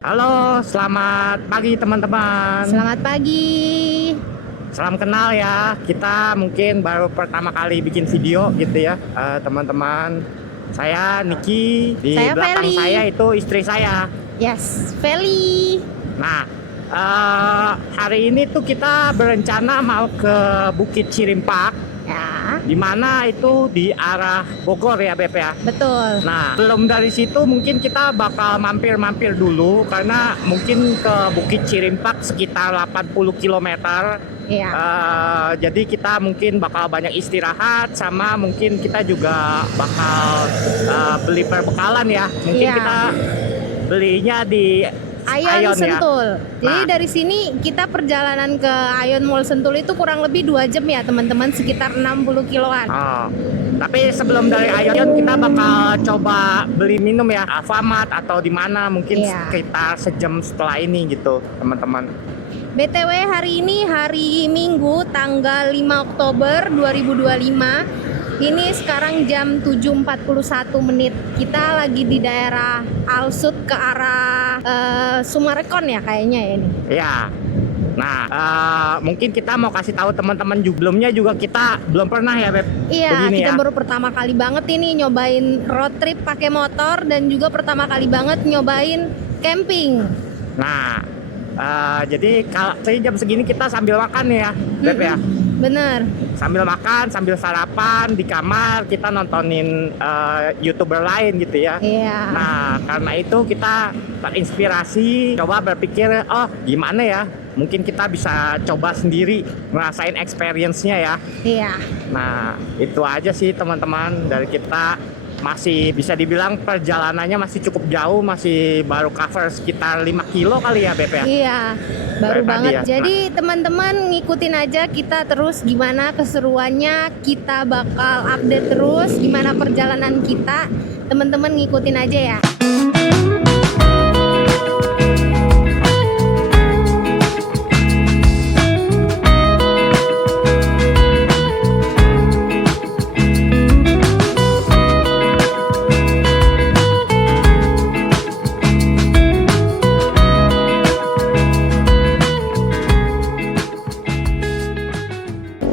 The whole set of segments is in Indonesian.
Halo, selamat pagi teman-teman. Selamat pagi. Salam kenal ya. Kita mungkin baru pertama kali bikin video gitu ya, teman-teman. Saya Niki, di Saya belakang Feli. saya itu istri saya. Yes, Feli. Nah, hari ini tuh kita berencana mau ke Bukit Cirimpak, Ya, di mana itu di arah Bogor ya, Beb ya. betul. Nah, belum dari situ mungkin kita bakal mampir-mampir dulu karena mungkin ke Bukit Cirimpak sekitar 80 km. Iya. Jadi kita mungkin bakal banyak istirahat, sama mungkin kita juga bakal beli perbekalan ya. Mungkin Iya. kita belinya di Ayon ya. Sentul. Jadi Nah. dari sini kita perjalanan ke Ayon Mall Sentul itu kurang lebih 2 jam ya teman-teman, sekitar 60 kiloan. Oh. Tapi sebelum dari Ayon kita bakal coba beli minum ya, Alfamart atau di mana mungkin Iya. sekitar sejam setelah ini gitu, teman-teman. BTW hari ini hari Minggu tanggal 5 Oktober 2025. Ini sekarang jam 7.41. Kita lagi di daerah Alsut ke arah Sumarekon ya kayaknya ya ini. Ya. Nah, mungkin kita mau kasih tahu teman-teman juga, sebelumnya juga kita belum pernah ya, Beb. Iya, Begini kita ya. baru pertama kali banget ini nyobain road trip pakai motor dan juga pertama kali banget nyobain camping. Nah, jadi kalau jam segini kita sambil makan ya, Beb ya. Bener. Sambil makan, sambil sarapan di kamar, kita nontonin YouTuber lain gitu ya. Iya. Nah, karena itu kita terinspirasi, coba berpikir, oh gimana ya, mungkin kita bisa coba sendiri, ngerasain experience-nya ya. Iya. Nah, itu aja sih teman-teman dari kita. Masih bisa dibilang perjalanannya masih cukup jauh, masih baru cover sekitar 5 kilo kali ya, Beb ya. Iya. Baru Dari tadi banget. ya. Jadi teman-teman ngikutin aja kita terus gimana keseruannya, kita bakal update terus gimana perjalanan kita. Teman-teman ngikutin aja ya.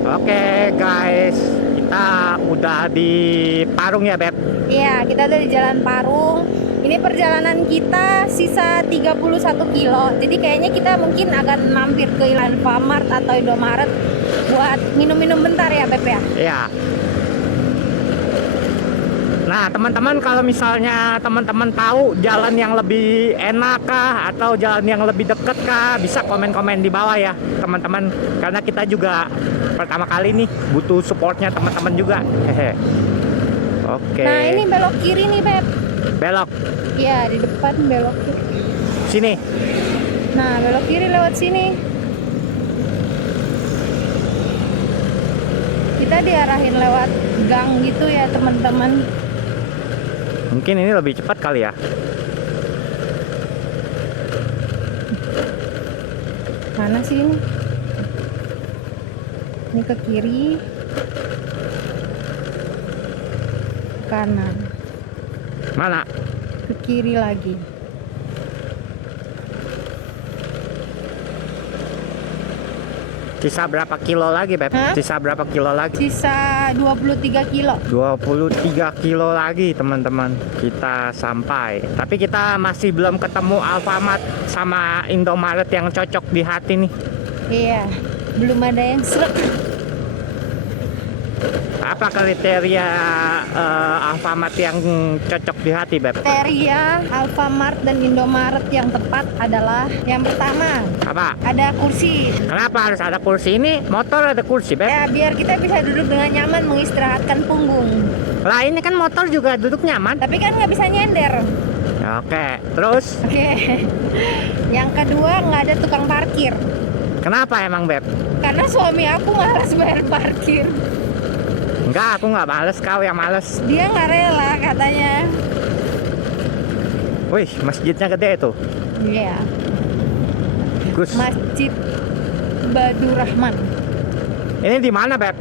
Oke guys, kita udah di Parung ya, Beb. Iya, kita udah di Jalan Parung. Ini perjalanan kita sisa 31 kilo. Jadi kayaknya kita mungkin akan mampir ke Alfamart atau Indomaret buat minum-minum bentar ya, Beb ya. Iya. Nah, teman-teman, kalau misalnya teman-teman tahu jalan yang lebih enak kah atau jalan yang lebih deket kah, bisa komen-komen di bawah ya, teman-teman. Karena kita juga pertama kali nih butuh supportnya teman-teman juga. Hehe. Oke. Nah, ini belok kiri nih, Beb. Belok Iya, di depan belok kiri. sini. Nah, belok kiri lewat sini. Kita diarahin lewat gang gitu ya, teman-teman. Mungkin ini lebih cepat kali ya. Mana sih ini? Ini ke kiri, kanan, Mana? ke kiri lagi. Sisa berapa kilo lagi, Beb? Hah? Sisa berapa kilo lagi? Sisa 23 kilo. 23 kilo lagi teman-teman, kita sampai. Tapi kita masih belum ketemu Alfamart sama Indomaret yang cocok di hati nih. Iya, belum ada yang srek. Apa kriteria Alfamart yang cocok di hati, Beb? Kriteria Alfamart dan Indomaret yang tepat adalah yang pertama, Apa? ada kursi. Kenapa harus ada kursi? Ini motor ada kursi, Beb? Ya, biar kita bisa duduk dengan nyaman mengistirahatkan punggung. Lah ini kan motor juga duduk nyaman. Tapi kan nggak bisa nyender. Oke, terus Oke. Yang kedua, nggak ada tukang parkir. kenapa emang, Beb? Karena suami aku malas bayar parkir. Enggak, aku nggak males, kau yang males. Dia nggak rela katanya. Wih, masjidnya gede itu. Iya. Gus. Masjid Badur Rahman. Ini di mana, Beb?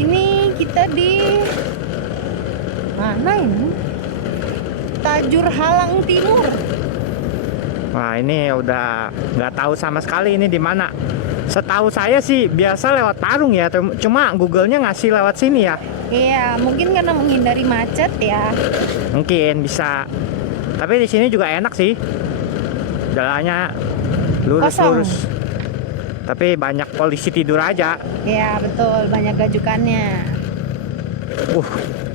Ini kita di mana ini? Tajur Halang Timur. Wah, ini udah nggak tahu sama sekali ini di mana. Setahu saya sih biasa lewat Parung ya, cuma Google-nya ngasih lewat sini ya. Iya, mungkin karena menghindari macet ya. Mungkin bisa. Tapi di sini juga enak sih. Jalannya lurus-lurus. Tapi banyak polisi tidur aja. Iya, betul, banyak gajukannya.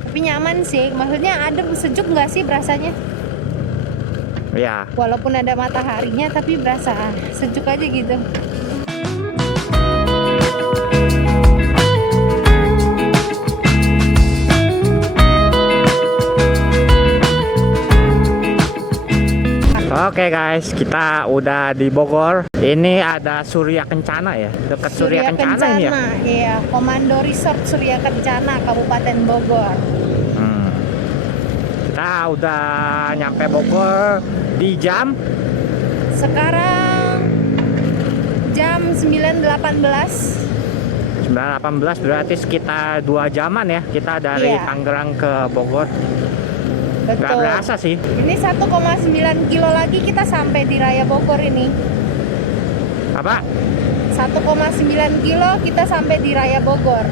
Tapi nyaman sih, maksudnya adem, sejuk nggak sih berasanya? Ya. Walaupun ada mataharinya, tapi berasa sejuk aja gitu. Oke guys, kita udah di Bogor. Ini ada Surya Kencana ya, dekat Surya Kencana ya. Iya, Komando Resort Surya Kencana, Kabupaten Bogor. Kita udah nyampe Bogor di jam sekarang jam 9.18. 9.18 berarti sekitar 2 jaman ya kita dari Tangerang ke Bogor. Betul. Gak berasa sih. Ini 1,9 kilo lagi kita sampai di Raya Bogor ini. Apa? 1,9 kilo kita sampai di Raya Bogor.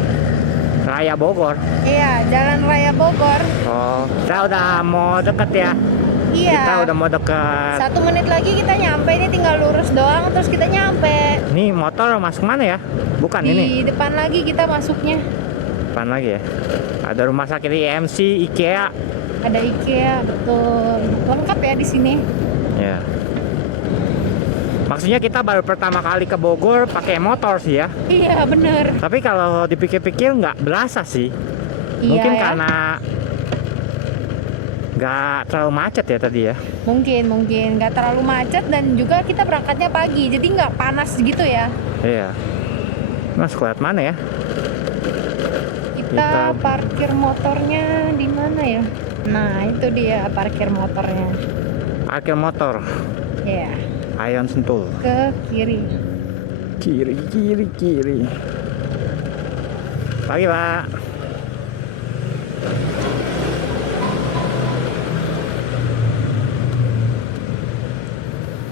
Raya Bogor? Iya, Jalan Raya Bogor. Oh, kita udah mau deket ya? Iya. Kita udah mau deket. 1 menit lagi kita nyampe, ini tinggal lurus doang terus kita nyampe. Ini motor masuk mana ya? Bukan di ini? Di depan lagi kita masuknya. Depan lagi ya? Ada rumah sakit IMC, IKEA. Ada IKEA, betul. Lengkap ya di sini. Ya. Maksudnya kita baru pertama kali ke Bogor pakai motor sih ya. Iya, bener. Tapi kalau dipikir-pikir nggak berasa sih. Iya, mungkin ya? karena nggak terlalu macet ya tadi ya. Mungkin nggak terlalu macet dan juga kita berangkatnya pagi, jadi nggak panas gitu ya. Iya. Mas lihat mana ya? Kita parkir motornya di mana ya? Nah, itu dia parkir motornya. Parkir motor. Iya. Ayon Sentul. Ke kiri. Kiri. Pagi, Pak.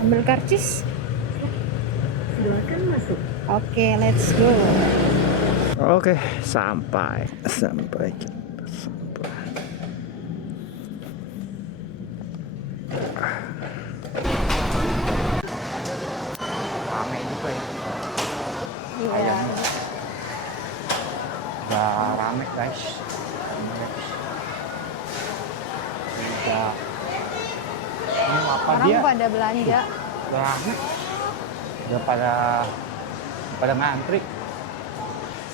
Ambil karcis. Silakan masuk. Oke, let's go. Oke, sampai. Ramai juga ya. Iya. Ayamnya. Udah rame guys. Udah. Ini apa Orang dia? pada belanja. Udah rame. Udah pada ngantri.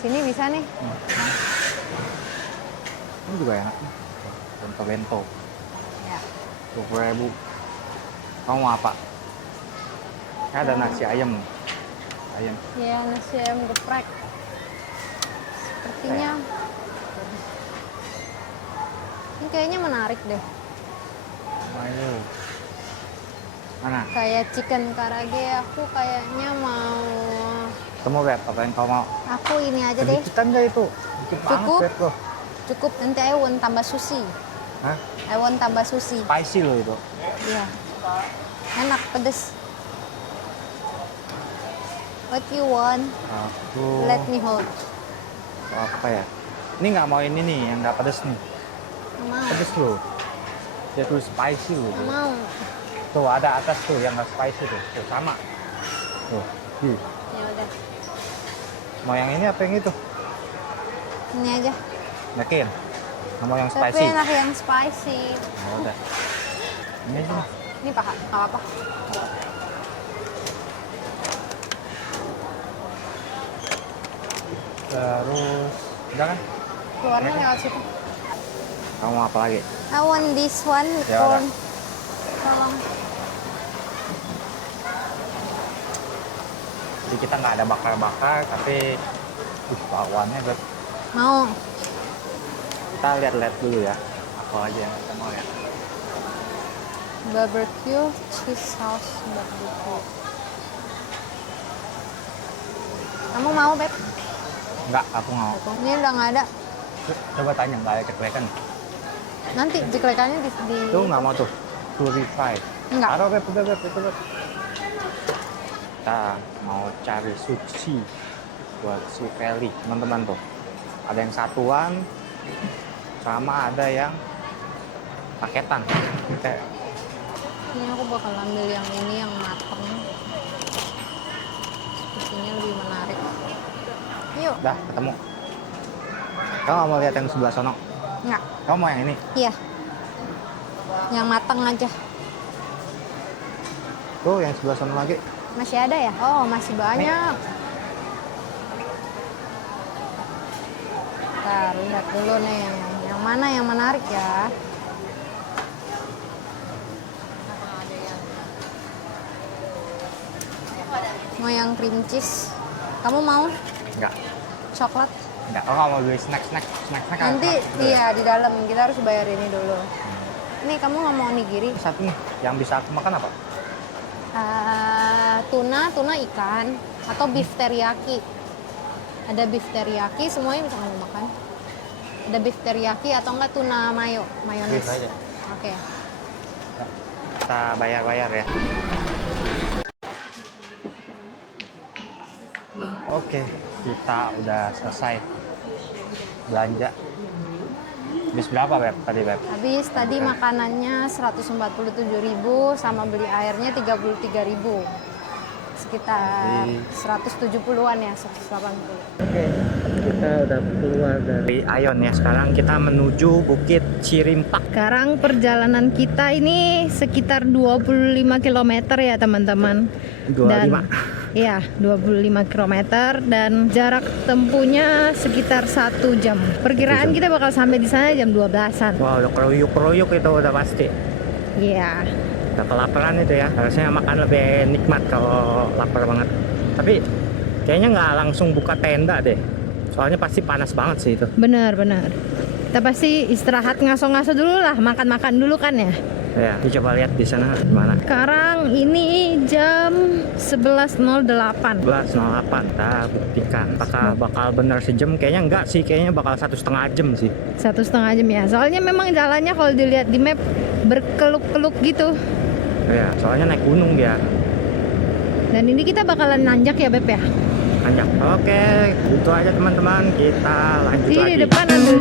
Sini bisa nih. Ini juga enak nih. Bento. Ya. 20.000. Kamu mau apa? Ada nasi ayam. Ya, nasi ayam geprek. Sepertinya ini kayaknya menarik deh. Ayo. Mana? Kayak chicken karage, aku kayaknya mau. Kamu lihat apa yang kau mau? Aku ini aja deh. Sedikitan nggak itu? Dikit banget Cukup. lihat kok. Cukup, nanti I want tambah sushi. Hah? I want tambah sushi. Spicy loh itu. Iya. Enak, pedes. What you want? Aku Let me hold. apa ya? Ini nggak mau ini nih yang nggak pedes nih. Nggak mau. Pedes loh. Dia tuh spicy loh. Nggak mau. Tuh ada atas tuh yang nggak spicy tuh. Tuh sama. Tuh. Ya udah. Mau yang ini apa yang itu? Ini aja. Yakin? Nggak mau yang Tapi spicy? enak yang spicy. Ya udah. Ini aja. Ini paha, nggak apa-apa. Terus, udah kan? Keluarnya lewat situ. Kamu mau apa lagi? I want this one. Ya udah. Tolong. Jadi kita nggak ada bakar-bakar, tapi bakwannya buat Mau. kita lihat-lihat dulu ya. Apa aja yang kita mau ya? Barbecue cheese sauce barbecue. Kamu mau, Beb? Enggak, aku nggak mau. Ini udah nggak ada. Coba tanya, nggak ada cekrekan. Nanti jekrekannya di Tuh nggak mau tuh. Curry fry. Enggak. Taruh Beb, udah Beb, itu Beb. Kita mau cari sushi buat si Feli, teman-teman tuh. Ada yang satuan, sama ada yang paketan. Kayak Ini aku bakal ambil yang ini yang mateng. Sepertinya lebih menarik. Yuk. udah ketemu. Kamu nggak mau lihat yang sebelah sono? Enggak. Kamu mau yang ini? Iya. Yang mateng aja. Tuh, yang sebelah sono lagi. Masih ada ya? Oh, masih banyak. Bentar, lihat dulu nih yang mana yang menarik ya. Mau yang cream cheese? Kamu mau Enggak. coklat? Enggak. Oh, kamu mau beli snack. Nanti iya di dalam kita harus bayar ini dulu. Nih kamu nggak mau onigiri? Satu nih, yang bisa aku makan apa? Tuna ikan atau beef teriyaki. Ada beef teriyaki, semuanya bisa kamu makan. Ada beef teriyaki atau enggak tuna mayones. Beef aja. Oke. Kita bayar ya. Oke, kita udah selesai belanja. Habis berapa Beb tadi Beb? Habis tadi makanannya 147.000 sama beli airnya 33.000. Sekitar 170-an ya, 180. Oke, kita udah keluar dari Ayon ya. Sekarang kita menuju Bukit Cirimpak. Sekarang perjalanan kita ini sekitar 25 km ya teman-teman. 25. Iya, 25 km dan jarak tempuhnya sekitar 1 jam. Perkiraan kita bakal sampai di sana jam 12-an. Wah, udah keruyuk itu udah pasti. Iya. Udah kelaparan itu ya. Harusnya makan lebih nikmat kalau lapar banget. Tapi kayaknya nggak langsung buka tenda deh. Soalnya pasti panas banget sih itu. Benar. Kita pasti istirahat ngaso-ngaso dulu lah, makan-makan dulu kan ya. Ya, coba lihat di sana gimana. Sekarang ini jam 11.08. 11.08, kita buktikan apakah bakal benar sejam. Kayaknya enggak sih, kayaknya bakal 1,5 jam sih. 1,5 jam ya. Soalnya memang jalannya kalau dilihat di map berkeluk-keluk gitu. Ya, soalnya naik gunung dia. Dan ini kita bakalan nanjak ya Beb ya. Nanjak. Oke, gitu aja teman-teman. Kita lanjut Di lagi. depan ambil.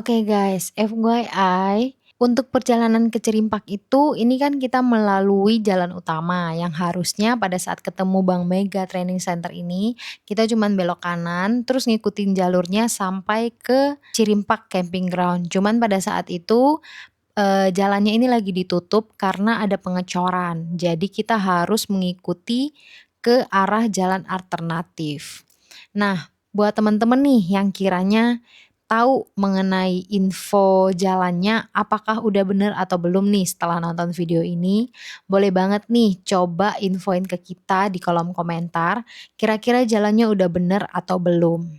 Oke guys, FYI, untuk perjalanan ke Cirimpak itu, ini kan kita melalui jalan utama yang harusnya pada saat ketemu Bank Mega Training Center ini, kita cuman belok kanan, terus ngikutin jalurnya sampai ke Cirimpak Camping Ground. Cuman pada saat itu, jalannya ini lagi ditutup karena ada pengecoran. Jadi kita harus mengikuti ke arah jalan alternatif. Nah, buat teman-teman nih yang kiranya tahu mengenai info jalannya apakah udah bener atau belum nih setelah nonton video ini, boleh banget nih coba infoin ke kita di kolom komentar kira-kira jalannya udah bener atau belum.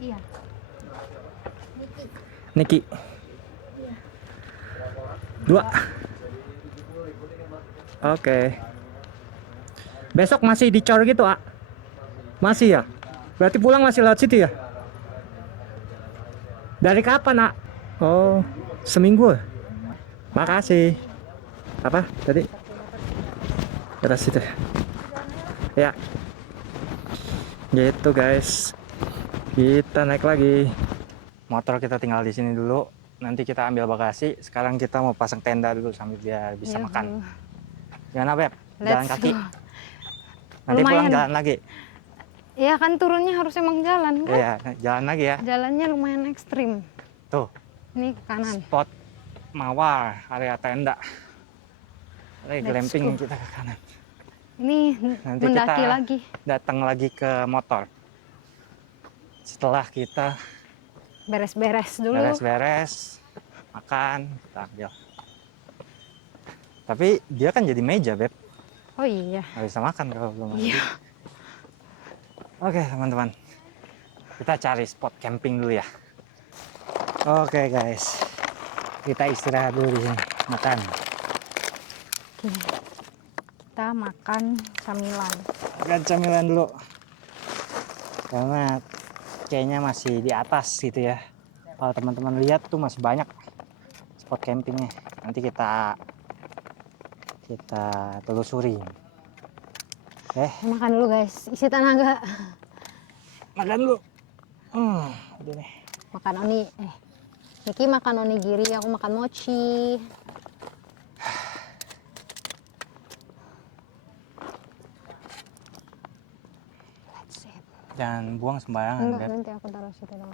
Iya. Niki. 2. Oke. Besok masih dicor gitu, ah? Masih ya? Berarti pulang masih lewat situ ya? Dari kapan, ah? Oh, seminggu. Makasih. Apa tadi? Atas situ. Ya. Gitu, guys. Kita naik lagi. Motor kita tinggal di sini dulu. Nanti kita ambil bagasi. Sekarang kita mau pasang tenda dulu sambil biar bisa makan. Gimana Beb? Jalan kaki? Nanti Lumayan. pulang jalan lagi? Iya kan turunnya harus emang jalan kan? Iya, jalan lagi ya. Jalannya lumayan ekstrim. Tuh, Ini ke kanan. spot mawar, area tenda. Area Let's glamping go. kita ke kanan. Ini Nanti mendaki kita lagi. datang lagi ke motor. Setelah kita Beres-beres dulu. beres-beres, makan, kita ambil. Tapi dia kan jadi meja, Beb. Oh iya. Nggak bisa makan kalau belum mandi. Iya. Oke, teman-teman. Kita cari spot camping dulu ya. Oke, guys. Kita istirahat dulu di sini. Makan. Kita makan camilan. Makan camilan dulu. Karena kayaknya masih di atas gitu ya. Kalau teman-teman lihat tuh masih banyak spot campingnya. Nanti kita telusuri. Makan dulu guys, isi tenaga. Makan dulu. Udah nih. Makan Niki makan onigiri, aku makan mochi. That's it. Jangan buang sembarangan, Enggak, Beb. nanti aku taruh situ doang.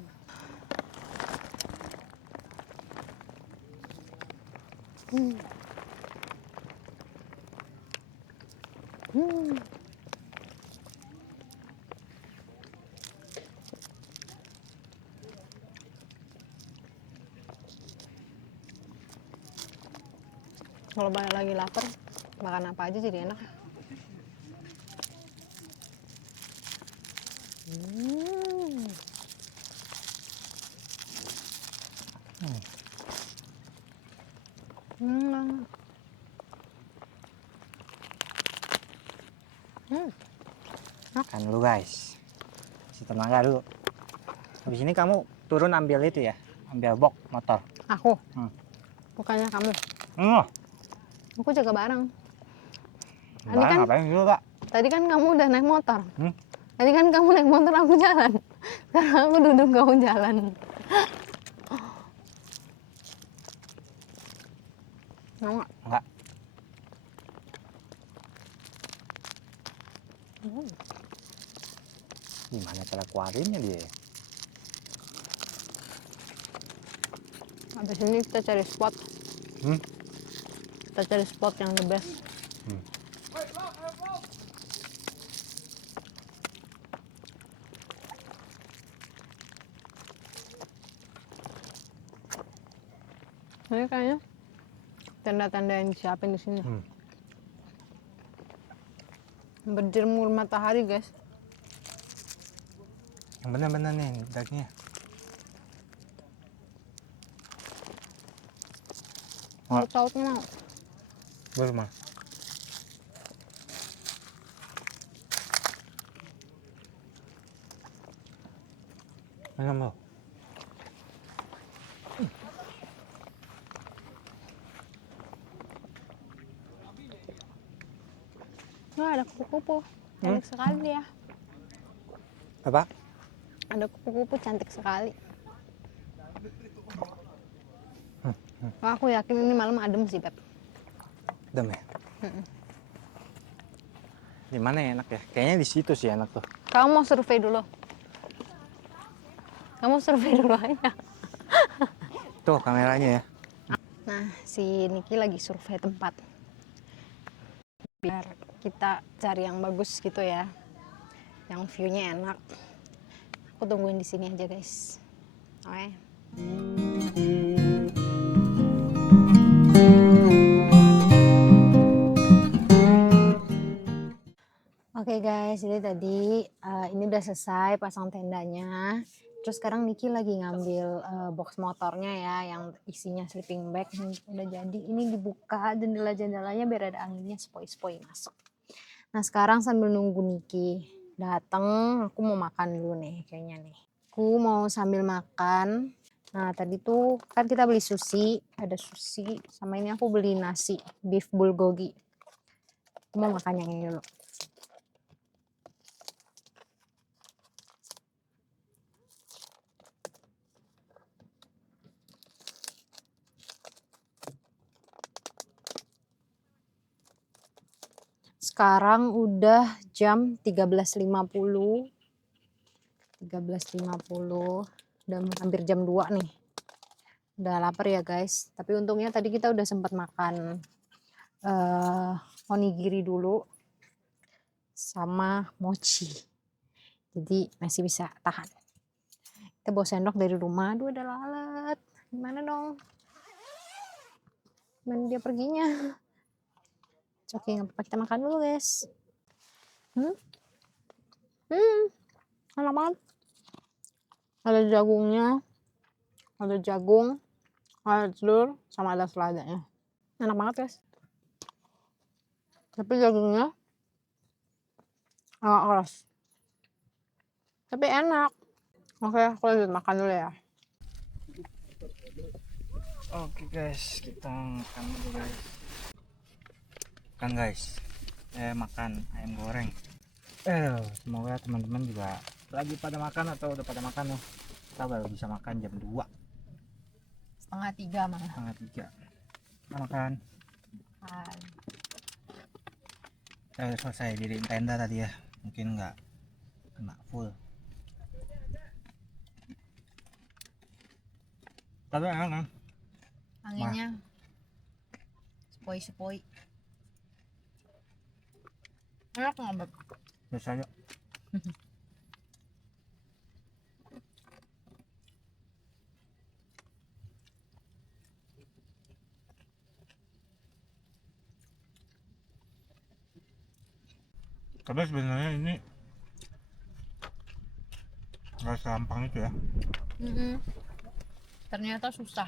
Kalau balik lagi lapar, makan apa aja jadi enak. Makan dulu, guys. Si tenaga dulu. Habis ini kamu turun ambil itu ya, ambil box motor. Aku? Bukannya kamu? Aku jaga barang. Tadi kan, ngapain dulu, Kak? tadi kan kamu udah naik motor. Hmm? Tadi kan kamu naik motor, aku jalan. Sekarang aku duduk, kamu jalan. Mau nggak? Enggak. Gimana cara keluarinnya dia? Habis ini kita cari spot. Kita cari spot yang the best. Ini kayaknya tenda-tenda yang disiapin di sini. Berjemur matahari, guys. Yang bener-bener nih dagingnya. Saut-sautnya mau. Belum, Mang. Mana mau? Wah, ada kupu-kupu. Cantik sekali dia. Apa? Ada kupu-kupu cantik sekali. Wah, aku yakin ini malam adem sih, Beb. Adem ya? Di mana ya enak ya? Kayaknya di situ sih enak tuh. Kamu mau survei dulu? Kamu survei dulu aja. Tuh kameranya ya. Nah, si Niki lagi survei tempat. Biar kita cari yang bagus gitu ya. Yang view-nya enak. Aku tungguin di sini aja, guys. Oke. Oke guys, jadi tadi ini udah selesai pasang tendanya. Terus sekarang Niki lagi ngambil box motornya ya, yang isinya sleeping bag. Udah jadi, ini dibuka jendela-jendelanya biar ada anginnya sepoi-sepoi masuk. Nah sekarang sambil nunggu Niki datang, aku mau makan dulu nih kayaknya nih. Aku mau sambil makan. Nah tadi tuh kan kita beli sushi, ada sushi sama ini aku beli nasi beef bulgogi. Aku mau makan yang ini dulu. Sekarang udah jam 13.50. Udah hampir jam 2 nih. Udah lapar ya guys. Tapi untungnya tadi kita udah sempat makan onigiri dulu. sama mochi. Jadi masih bisa tahan. Kita bawa sendok dari rumah. Aduh, ada lalat. Gimana dong? Gimana dia perginya? Oke, nggak apa-apa, kita makan dulu guys. Enak banget. Ada jagungnya, ada jagung, ada telur, sama ada seladanya. Enak banget guys. Tapi jagungnya agak keras. Tapi enak. Oke, aku lanjut makan dulu ya. Oke guys, kita makan dulu guys. Makan guys. Makan ayam goreng. Semoga teman-teman juga lagi pada makan atau udah pada makan nih. Kita baru bisa makan jam 2. 2:30 malah. 2:30. Kita makan. Selesai diriin tenda tadi ya. Mungkin nggak kena full. Tapi enak kan? Anginnya sepoi-sepoi. Enak nggak, Beb? Biasa aja. Tapi sebenarnya ini nggak segampang itu ya. Ternyata susah.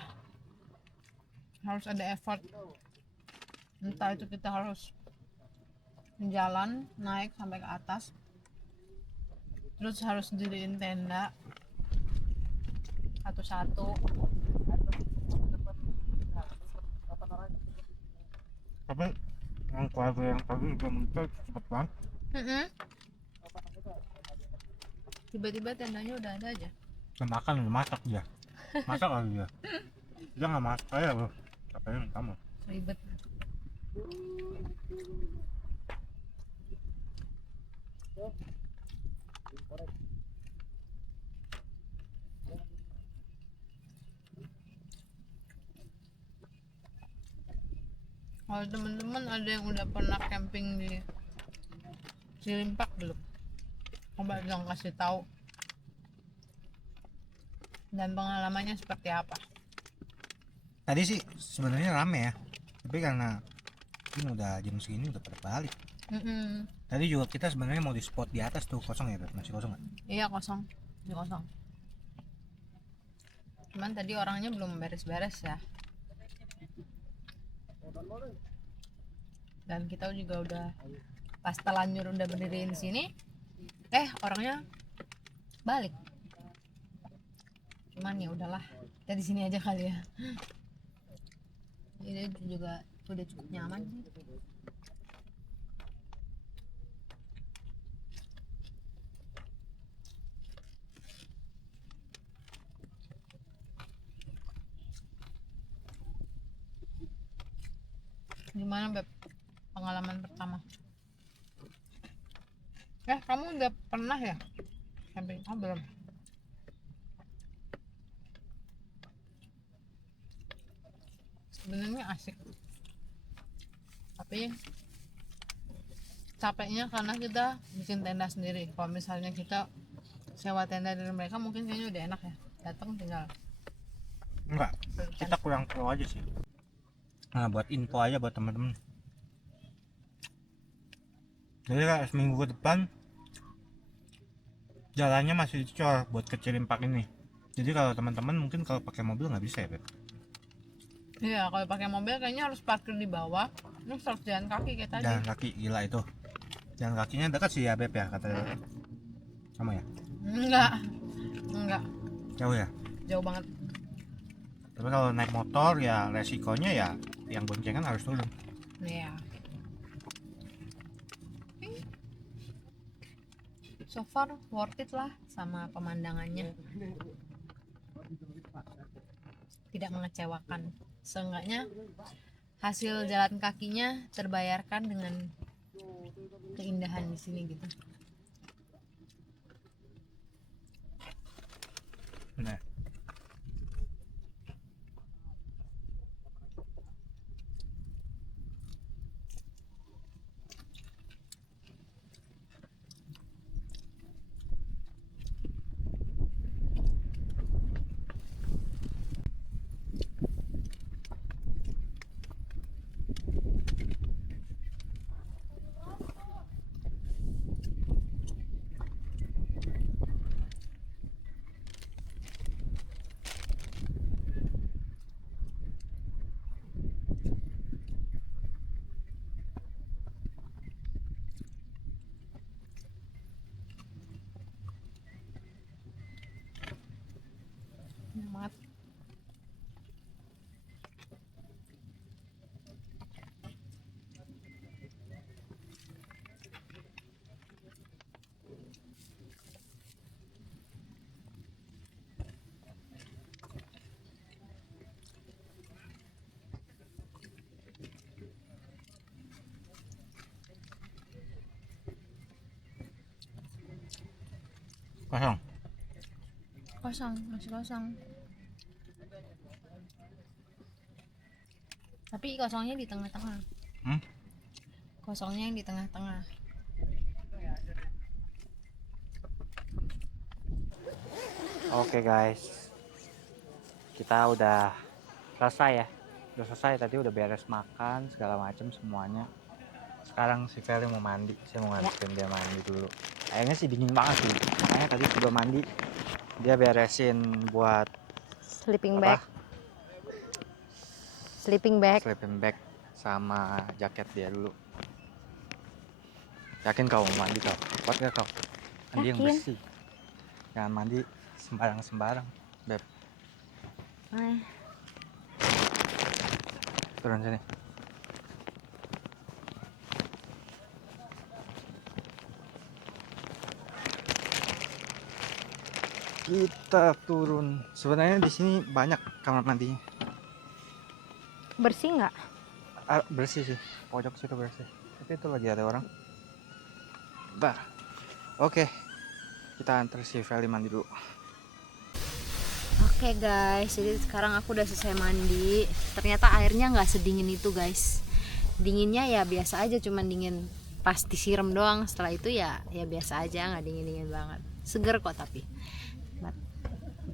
Harus ada effort. Entah itu kita harus jalan naik sampai ke atas, terus harus diriin tenda satu-satu. Tapi yang keluarga yang tadi juga muncul cepet banget. Tiba-tiba tendanya udah ada aja. Udah makan, udah masak dia. Masak lagi dia. Dia nggak masak aja loh. Katanya kamu. Ribet. Kalau teman-teman ada yang udah pernah camping di Cilimpak belum? Coba dong kasih tahu. Dan pengalamannya seperti apa? Tadi sih sebenarnya rame ya. Tapi karena ini udah jam segini udah pada balik. Tadi juga kita sebenarnya mau di spot di atas tuh kosong ya, masih kosong nggak? Iya kosong, masih kosong. Cuman tadi orangnya belum beres-beres ya. Dan kita juga udah pas telanjur udah berdiri di sini, orangnya balik. Cuman ya udahlah, kita di sini aja kali ya. Ini juga udah cukup nyaman sih. Gimana Beb, pengalaman pertama? Kamu udah pernah ya camping? Oh belum. Sebenarnya asik, tapi capeknya karena kita bikin tenda sendiri. Kalau misalnya kita sewa tenda dari mereka mungkin kayaknya udah enak ya, datang tinggal. Enggak, kita kurang pro aja sih. Nah, buat info aja buat teman-teman. Jadi kayak seminggu ke depan jalannya masih dicor buat ke Cilimpak ini. Jadi kalau teman-teman mungkin kalau pakai mobil nggak bisa ya, Beb? Iya, kalau pakai mobil kayaknya harus parkir di bawah. Terus harus jalan kaki kayak tadi. Jalan kaki, gila itu. Jalan kakinya dekat sih ya, Beb ya, kata sama ya? Enggak. Jauh ya? Jauh banget. Tapi kalau naik motor ya resikonya ya yang boncengan harus turun. Iya. So far worth it lah sama pemandangannya. Tidak mengecewakan. Seenggaknya hasil jalan kakinya terbayarkan dengan keindahan di sini gitu. Nah. Enak banget. Kosong. Kosong, masih kosong. Tapi kosongnya di tengah-tengah. Hmm? Kosongnya yang di tengah-tengah. Oke guys, kita udah selesai ya. Udah selesai tadi, udah beres makan segala macam semuanya. Sekarang si Feli mau mandi, saya mau nganterin dia mandi dulu. Kayaknya sih dingin banget sih, makanya tadi juga mandi. Dia beresin buat Sleeping apa? bag. Sleeping bag. Sleeping bag sama jaket dia dulu. Yakin kau mau mandi kau? Kuat gak kau? Mandi yang Yakin. bersih. Jangan mandi sembarang-sembarang, Beb. Turun sini. Kita turun. Sebenarnya di sini banyak kamar mandinya. Bersih nggak? Bersih sih. Pojok situ bersih. Tapi itu lagi ada orang. Bentar. Oke. Kita antar si Feli mandi dulu. Oke guys, jadi sekarang aku udah selesai mandi. Ternyata airnya nggak sedingin itu guys. Dinginnya ya biasa aja, cuman dingin pas disiram doang. Setelah itu ya biasa aja, nggak dingin banget. Seger kok tapi.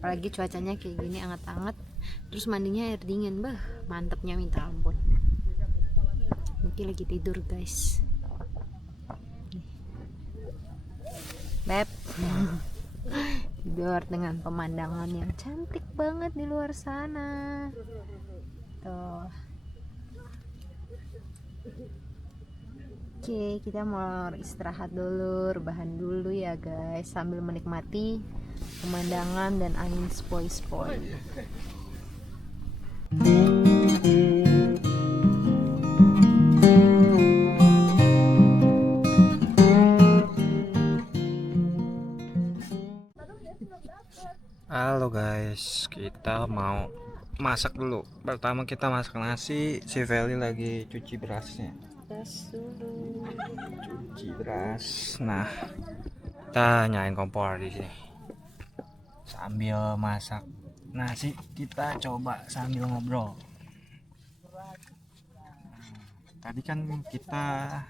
Apalagi cuacanya kayak gini anget-anget. Terus mandinya air dingin, mantepnya minta ampun. Mungkin lagi tidur guys. Beb. Tidur dengan pemandangan yang cantik banget di luar sana. Tuh. Oke, kita mau istirahat dulu, rebahan dulu ya guys, sambil menikmati pemandangan dan angin sepoi-sepoi. Halo guys, kita mau masak dulu. Pertama kita masak nasi. Si Feli lagi cuci berasnya. Cuci beras. Nah, kita nyalain kompor di sini. Sambil masak nasi, kita coba sambil ngobrol. Tadi kan kita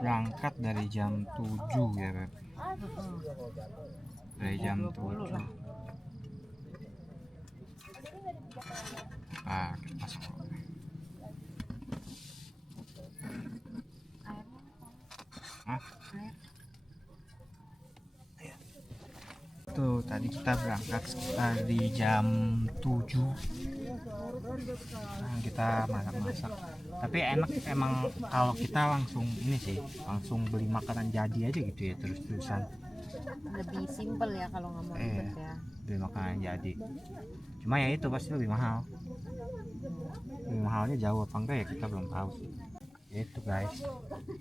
berangkat dari jam 7 ya, Beb. Dari jam 7. Kita masuk. Tuh, tadi kita berangkat sekitar di jam 7. Nah, kita masak-masak. Tapi enak emang kalau kita langsung ini sih, langsung beli makanan jadi aja gitu ya, terus-terusan. Lebih simpel ya kalau nggak mau ribet ya. Beli makanan jadi. Cuma ya itu pasti lebih mahal. Lebih mahalnya jauh apa enggak ya kita belum tahu sih. Itu guys,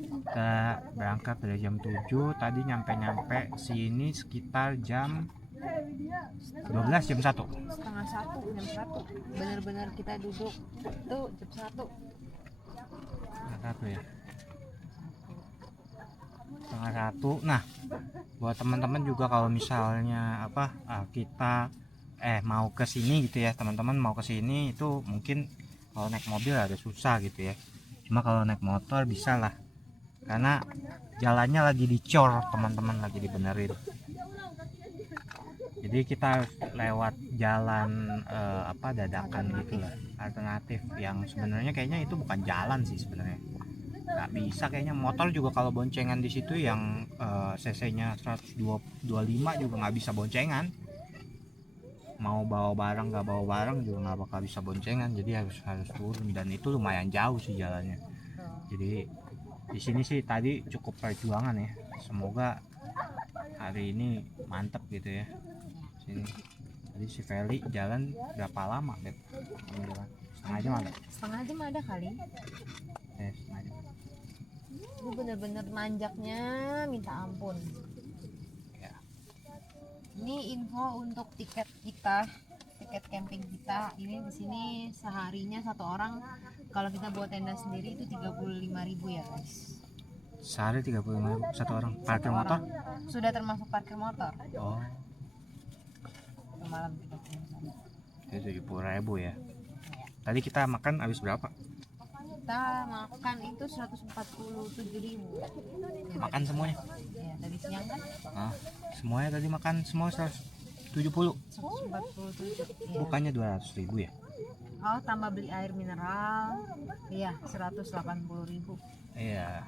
kita berangkat dari jam 7, tadi nyampe sini sekitar jam 12, jam 1. Setengah 1, jam 1. Bener-bener kita duduk tuh jam 1. Setengah 1 ya. Setengah 1. Nah, buat teman-teman juga kalau misalnya kita mau ke sini gitu ya, teman-teman mau ke sini itu mungkin kalau naik mobil ada susah gitu ya. Cuma kalau naik motor bisa lah, karena jalannya lagi dicor, teman-teman, lagi dibenerin. Jadi kita harus lewat jalan dadakan gitu lah, alternatif yang sebenarnya kayaknya itu bukan jalan sih sebenarnya. Nggak bisa kayaknya, motor juga kalau boncengan di situ yang cc-nya 125 juga nggak bisa boncengan. Mau bawa barang nggak bawa barang juga nggak bakal bisa boncengan, jadi harus turun, dan itu lumayan jauh sih jalannya. Jadi di sini sih tadi cukup perjuangan ya, semoga hari ini mantep gitu ya sini. Tadi si Feli jalan berapa lama, Beb? Jalan setengah jam ada? Setengah jam ada kali. Setengah jam. Ini bener-bener nanjaknya minta ampun. Ya. Ini info untuk tiket kita, tiket camping kita. Ini di sini seharinya satu orang kalau kita buat tenda sendiri itu 35.000 ya guys. Sehari 35.000 satu orang. Parkir motor? Sudah termasuk parkir motor. Oh, Malam kita pulang sana. itu 70.000 ya. Tadi kita makan habis berapa? Kita makan itu 147.000. Makan semuanya? Ya tadi siang kan Ah, semuanya tadi makan semua 170. 147. Ya. Bukannya 200.000 ya? Oh tambah beli air mineral. Iya 180.000. Iya,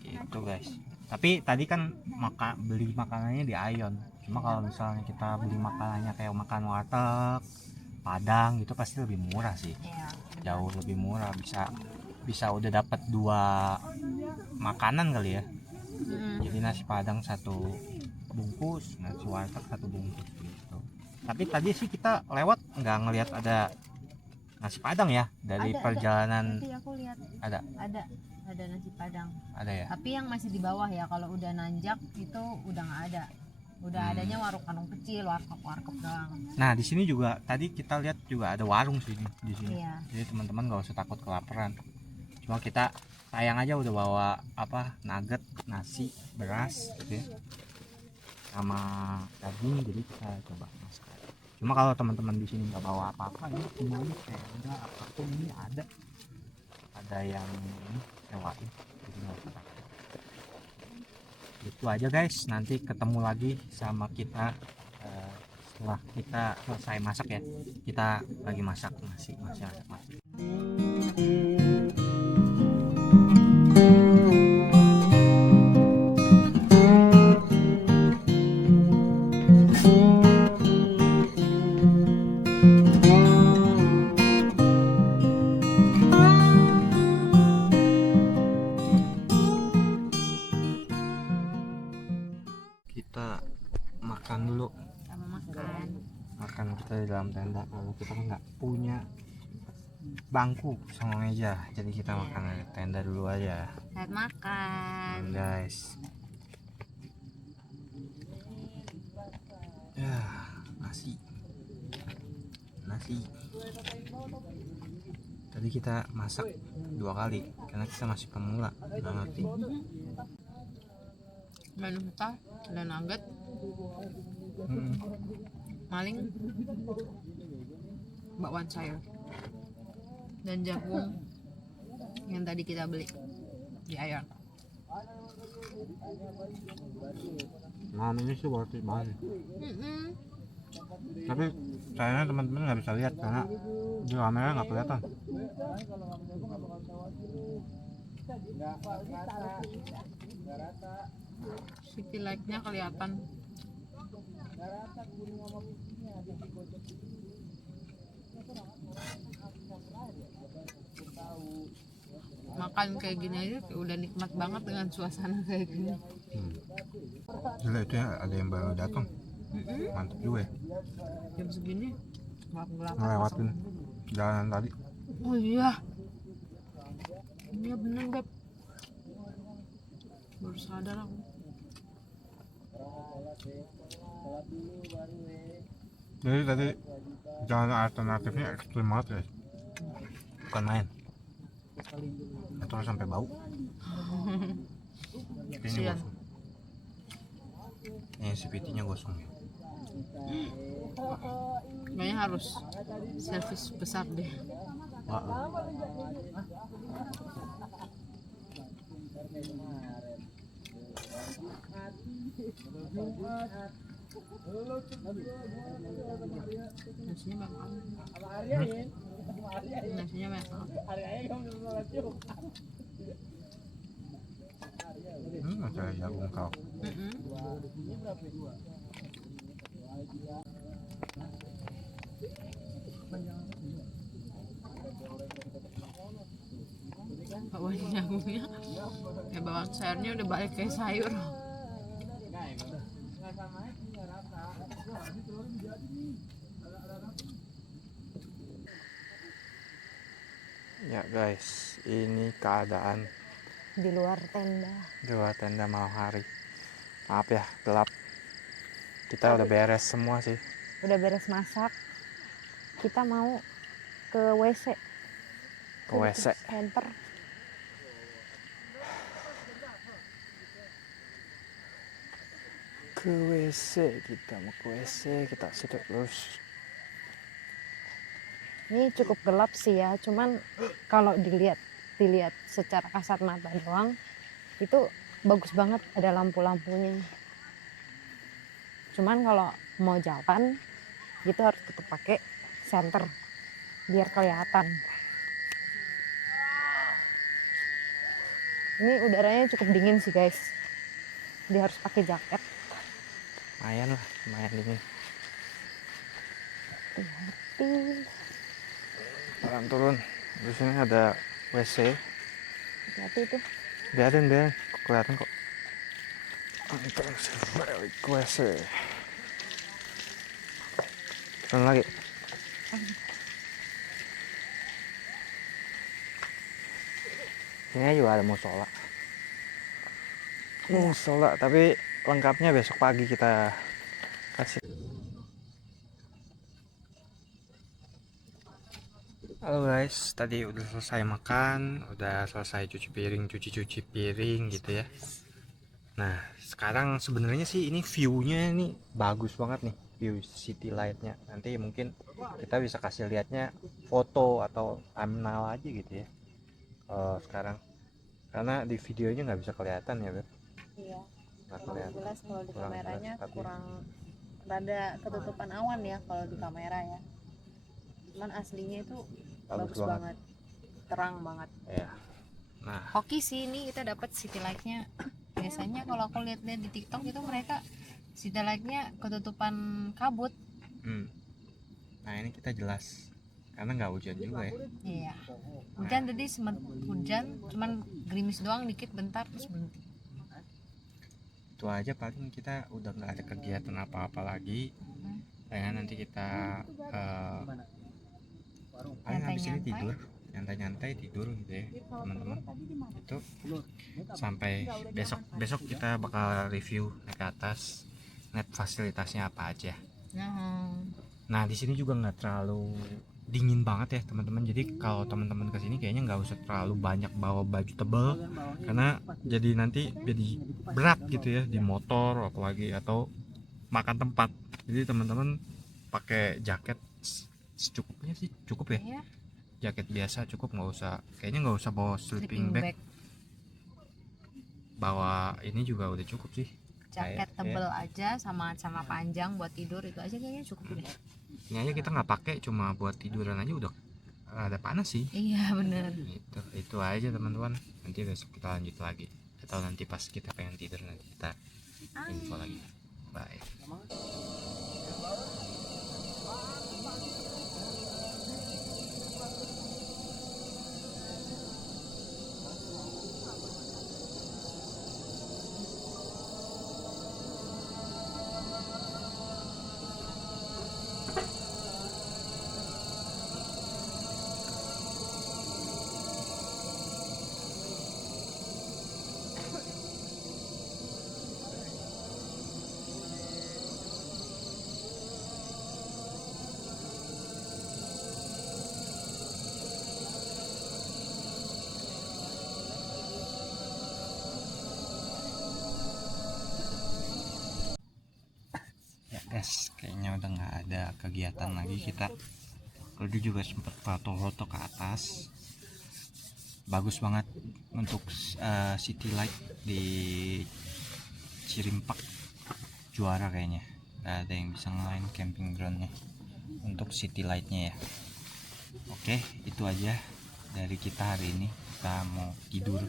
gitu guys. Tapi tadi kan beli makanannya di Aeon. Cuma kalau misalnya kita beli makanannya kayak makan warteg, Padang gitu pasti lebih murah sih. Iya. Jauh lebih murah, bisa udah dapat 2 makanan kali ya. Jadi nasi Padang 1 bungkus, nasi warteg 1 bungkus gitu. Tapi tadi sih kita lewat nggak ngelihat ada nasi Padang ya dari Ada. perjalanan. Tadi aku lihat Ada nasi Padang. ada ya. Tapi yang masih di bawah ya, kalau udah nanjak itu udah nggak ada. Udah adanya warung kecil, warkop doang. Nah di sini juga tadi kita lihat juga ada warung sih di sini. Iya. Jadi teman-teman gak usah takut kelaparan. Cuma kita sayang aja udah bawa nugget, nasi, beras gitu ya, sama daging, jadi kita coba masak. Cuma kalau teman-teman di sini nggak bawa apa-apa, ini semuanya tenda apapun ini ada yang ini sewain, jadi nggak usah takut. Itu aja guys, nanti ketemu lagi sama kita setelah kita selesai masak ya. Kita lagi masak nasi. Kita makan dulu. Sama makan. Kita di dalam tenda, kalau kita kan nggak punya bangku sama meja, jadi kita makan di tenda dulu aja. Selamat makan. Guys, ya nasi. Tadi kita masak 2 kali karena kita masih pemula, nggak ngerti. Menu kita ada nugget, maling, bakwan sayur, dan jagung yang tadi kita beli di Aeon. Malam ini sih worth it banget. Tapi sayangnya teman-teman nggak bisa lihat karena di kamera nggak kelihatan. City light-nya kelihatan. Makan kayak gini aja kayak udah nikmat banget dengan suasana kayak gini. Gila, itu ya ada yang baru datang. Mantap juga ya. Jam segini gelap-gelap Ngelewatin jalanan tadi. Oh iya. Iya bener Beb. Baru sadar aku. Jadi tadi jalan alternatifnya ekstrim banget guys. Bukan main. Atau sampai bau. Ini Kasian. gosong. Ini CVT-nya gosong ya. Kayaknya harus servis besar deh. Wah. Nasinya banyak banget. Nasinya banyak banget. Ada jagung kau. Bawang jagungnya kayak bawang sayurnya udah balik kayak sayur. Ya guys, ini keadaan Di luar tenda. di luar tenda malam hari. Maaf ya, gelap. Kita udah beres semua sih. Udah beres masak. Kita mau ke WC. Ke WC. Center. Ke WC, kita mau ke WC, kita situ terus. Ini cukup gelap sih ya, cuman kalau dilihat secara kasat mata doang itu bagus banget, ada lampu-lampunya. Cuman kalau mau jalan gitu harus tetap pakai senter biar kelihatan. Ini udaranya cukup dingin sih guys, dia harus pakai jaket. Lumayan lah, lumayan dingin. Hati-hati. Turun. Di sini ada WC. Hati-hati tuh. Biarin, kelihatan kok. Terus balik ke WC. Turun lagi. Ini juga ada musola. Musola, tapi lengkapnya besok pagi kita kasih. Halo guys, tadi udah selesai makan, udah selesai cuci piring gitu ya. Nah, sekarang sebenarnya sih ini view-nya ini bagus banget nih, view city light-nya. Nanti mungkin kita bisa kasih lihatnya foto atau thumbnail aja gitu ya. Sekarang karena di videonya nggak bisa kelihatan ya, Beb. Iya. Nggak Kurang kelihatan. jelas kalau di Kurang kameranya, jelas, tapi- kurang rada ketutupan awan ya kalau di kamera ya. Cuman aslinya itu bagus banget. Terang banget. Ya. Nah, Hoki sih ini kita dapat city light-nya. Biasanya kalau aku lihat-lihat di TikTok itu mereka city light-nya ketutupan kabut. nah ini kita jelas karena nggak hujan juga ya. Iya. Hujan tadi sempat hujan, cuman gerimis doang dikit bentar terus berhenti. Itu aja, paling kita udah nggak ada kegiatan apa-apa lagi. Ya nanti kita paling habis ini tidur, nyantai tidur gitu ya teman-teman. Itu sampai besok kita bakal review naik ke atas, net fasilitasnya apa aja. Nah di sini juga nggak terlalu dingin banget ya teman-teman, jadi kalau teman-teman kesini kayaknya nggak usah terlalu banyak bawa baju tebal karena jadi nanti jadi berat gitu ya di motor apalagi atau makan tempat. Jadi teman-teman pakai jaket secukupnya sih, cukup ya. Jaket biasa cukup, nggak usah bawa sleeping bag. Bawa ini juga udah cukup sih, Jaket tebel aja sama celana panjang buat tidur itu aja kayaknya cukup deh. ini aja kita nggak pakai, cuma buat tiduran aja udah ada panas sih. Iya bener. Itu aja teman-teman, nanti besok kita lanjut lagi atau nanti pas kita pengen tidur nanti kita info lagi. Bye. Guys, kayaknya udah nggak ada kegiatan lagi. Kita dulu juga sempat foto-foto ke atas, bagus banget untuk city light di Cirimpak, juara kayaknya. Nggak ada yang bisa ngelain camping groundnya untuk city lightnya ya. Oke, itu aja dari kita hari ini. Kita mau tidur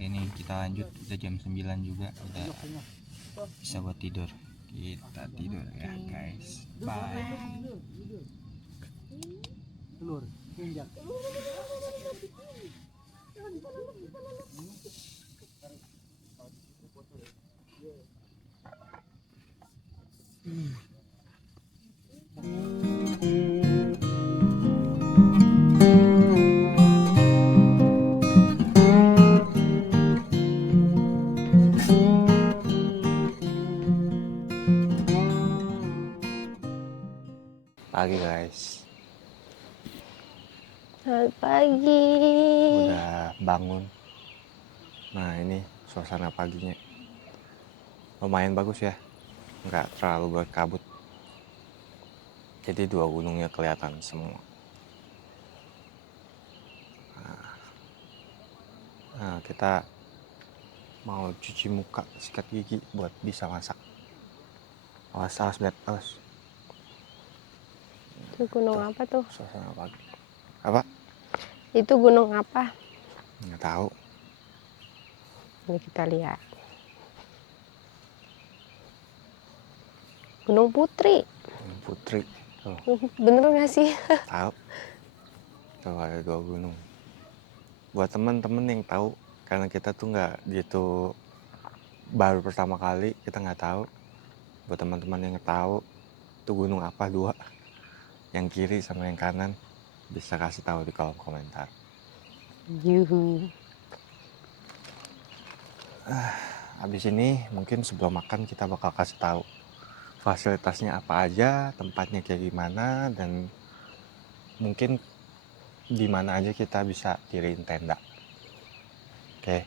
ini, kita lanjut, udah jam 9 juga, udah bisa buat tidur. Kita tidur ya guys, bye. Pagi guys, Selamat pagi. udah bangun. Nah ini suasana paginya lumayan bagus ya, nggak terlalu berkabut. Jadi dua gunungnya kelihatan semua. Nah kita mau cuci muka, sikat gigi buat bisa masak. Awas lihat, awas. Itu gunung apa tuh? Suasana pagi. Apa? Itu gunung apa? Nggak tahu. Ini kita lihat. Gunung Putri. Putri. Tuh, Bener nggak sih? tahu. Tuh ada dua gunung. Buat temen-temen yang tahu, karena kita tuh nggak gitu, baru pertama kali kita nggak tahu. Buat teman-teman yang tahu itu gunung apa dua, yang kiri sama yang kanan, bisa kasih tahu di kolom komentar. Yuhu. Habis ini mungkin sebelum makan kita bakal kasih tahu fasilitasnya apa aja, tempatnya kayak gimana, dan mungkin di mana aja kita bisa diriin tenda. Oke,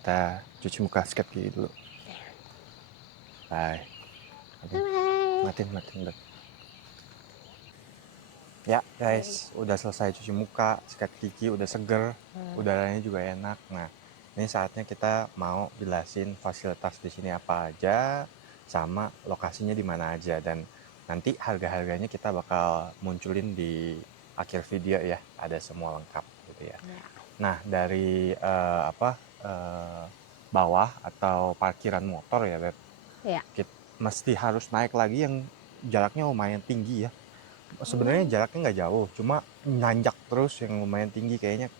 kita cuci muka, sikat gigi dulu. Bye. Matiin udah. Ya guys, udah selesai cuci muka, sikat gigi, udah seger, udaranya juga enak. Nah, ini saatnya kita mau jelasin fasilitas di sini apa aja, sama lokasinya di mana aja, dan nanti harga-harganya kita bakal munculin di akhir video ya, ada semua lengkap gitu ya. Nah, dari bawah atau parkiran motor ya, Beb. Ya. Mesti harus naik lagi yang jaraknya lumayan tinggi ya. Sebenarnya jaraknya nggak jauh, cuma nanjak terus yang lumayan tinggi kayaknya.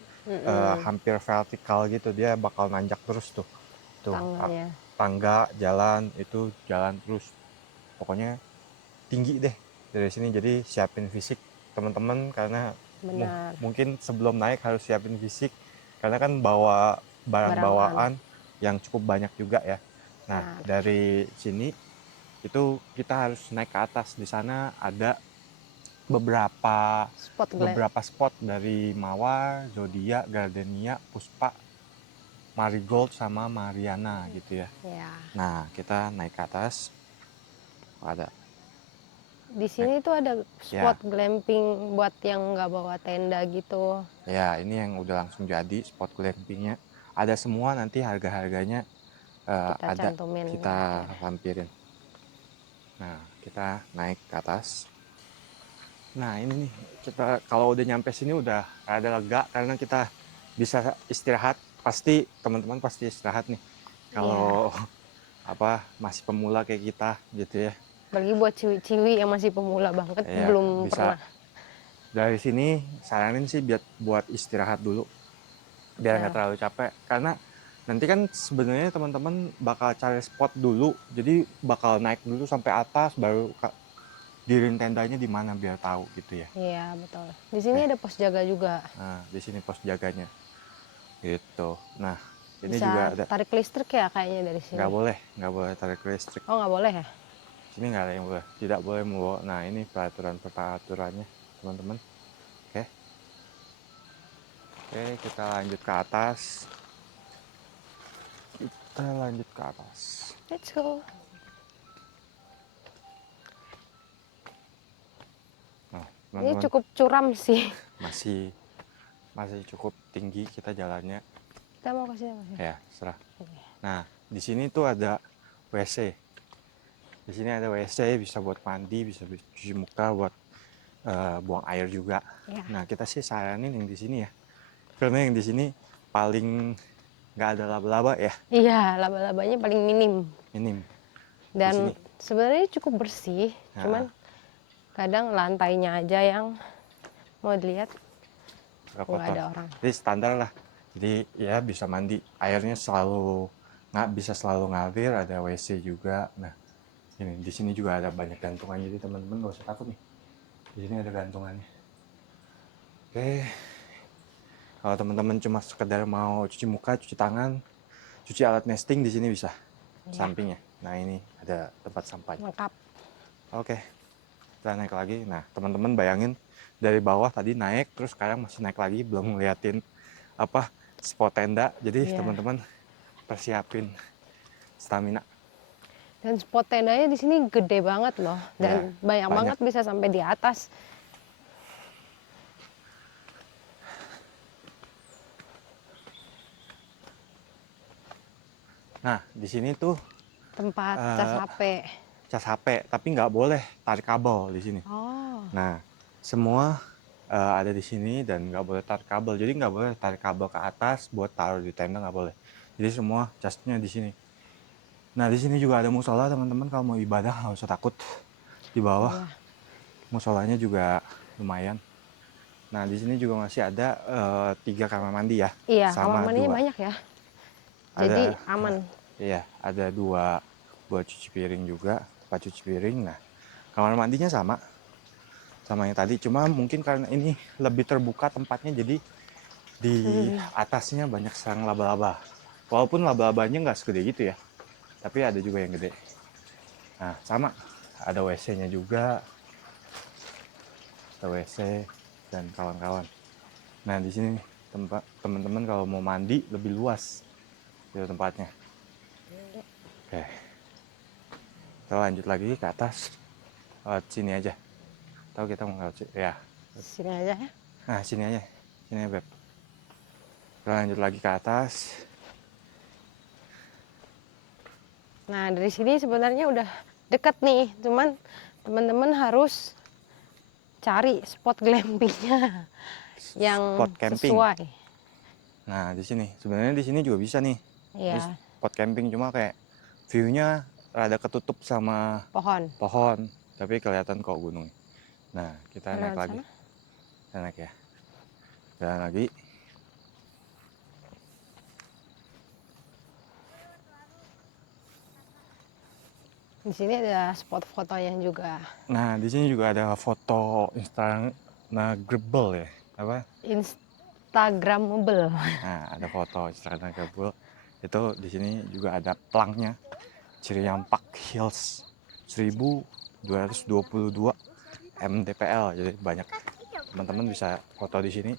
Hampir vertikal gitu, dia bakal nanjak terus tuh Tangganya. tangga jalan itu jalan terus, pokoknya tinggi deh dari sini. Jadi siapin fisik teman-teman, karena Benar. mungkin sebelum naik harus siapin fisik, karena kan bawa barang bawaan yang cukup banyak juga ya. Nah, dari sini itu kita harus naik ke atas. Di sana ada beberapa spot dari Mawar, Zodiac, Gardenia, Puspa, Marigold sama Mariana gitu ya. Nah, kita naik ke atas. Ada. Di sini tuh ada spot glamping buat yang nggak bawa tenda gitu. Ya, ini yang udah langsung jadi spot glampingnya. Ada semua, nanti harga-harganya ada, cantumin. kita lampirin. Nah, kita naik ke atas. Nah, ini nih, kita kalau udah nyampe sini udah ada lega, karena kita bisa istirahat. Pasti teman-teman pasti istirahat nih kalau masih pemula kayak kita gitu ya. Apalagi buat ciwi-ciwi yang masih pemula banget, belum bisa. pernah. Dari sini saranin sih buat istirahat dulu, biar nggak terlalu capek. Karena nanti kan sebenarnya teman-teman bakal cari spot dulu, jadi bakal naik dulu sampai atas, baru diriin tendanya di mana biar tahu gitu ya. Iya, betul. Di sini ada pos jaga juga. Nah, di sini pos jaganya. Gitu. Nah, ini bisa juga ada tarik listrik ya kayaknya dari sini. Nggak boleh tarik listrik. Oh, nggak boleh ya? Sini nggak ada yang boleh, tidak boleh membawa. Nah, ini peraturannya, teman-teman. Oke, kita lanjut ke atas. Let's go. Nah, ini cukup curam sih. Masih cukup tinggi kita jalannya. Kita mau ke sini. Ya, serah. Nah, di sini tuh ada WC. Di sini ada WC, bisa buat mandi, bisa cuci muka, buat buang air juga. Nah, kita sih saranin yang di sini ya, karena yang di sini paling nggak ada laba-laba ya. Iya, laba-labanya paling minim. Dan sebenarnya cukup bersih, cuman kadang lantainya aja yang mau dilihat nggak ada orang. Jadi standar lah. Jadi ya bisa mandi, airnya nggak bisa selalu ngalir, ada WC juga. Nah, ini di sini juga ada banyak gantungan, jadi teman-teman nggak usah takut nih. Di sini ada gantungannya. Oke. Kalau teman-teman cuma sekedar mau cuci muka, cuci tangan, cuci alat nesting, di sini bisa. Sampingnya. Nah, ini ada tempat sampahnya. Lengkap. Oke. kita naik lagi. Nah, teman-teman bayangin dari bawah tadi naik, terus sekarang masih naik lagi, belum ngeliatin apa spot tenda. Jadi Iya. teman-teman persiapin stamina. Dan spot tendanya di sini gede banget loh, dan banyak banget bisa sampai di atas. Nah, di sini tuh Tempat cas HP. cas HP, tapi nggak boleh tarik kabel di sini. Oh. Nah, semua ada di sini dan nggak boleh tarik kabel. Jadi nggak boleh tarik kabel ke atas buat taruh di tenda, nggak boleh. Jadi semua casnya di sini. Nah, di sini juga ada musola, teman-teman. Kalau mau ibadah nggak usah takut. Di bawah Iya. musolanya juga lumayan. Nah, di sini juga masih ada 3 kamar mandi ya. Iya, sama kamar mandinya 2. banyak ya. Jadi aman. Iya, ada 2 buat cuci piring juga, tempat cuci piring. Nah, kamar mandinya sama yang tadi, cuma mungkin karena ini lebih terbuka tempatnya, jadi di atasnya banyak sarang laba-laba. Walaupun laba-labanya nggak segede gitu ya, tapi ada juga yang gede. Nah, sama ada WC-nya juga, ada WC dan kawan-kawan. Nah, di sini tempat teman-teman kalau mau mandi lebih luas itu tempatnya. Oke, kita lanjut lagi ke atas, lewat sini aja. Tahu kita mau lewat sini ya? Sini aja ya. Nah, sini aja, Beb. Kita lanjut lagi ke atas. Nah, dari sini sebenarnya udah deket nih, cuman teman-teman harus cari spot glampingnya yang Spot camping. sesuai. Nah, di sini sebenarnya di sini juga bisa nih. Ini Iya, spot camping, cuma kayak view-nya rada ketutup sama pohon. tapi kelihatan kok gunung. Nah, kita naik Lewat lagi. sana. Kita naik ya. Jalan lagi. Di sini ada spot fotonya juga. Nah, di sini juga ada foto Instagramable ya. Apa? Instagramable. Nah, ada foto Instagramable. Itu di sini juga ada pelangnya. Ciriampak Hills 1222 mdpl. Jadi banyak teman-teman bisa foto di sini.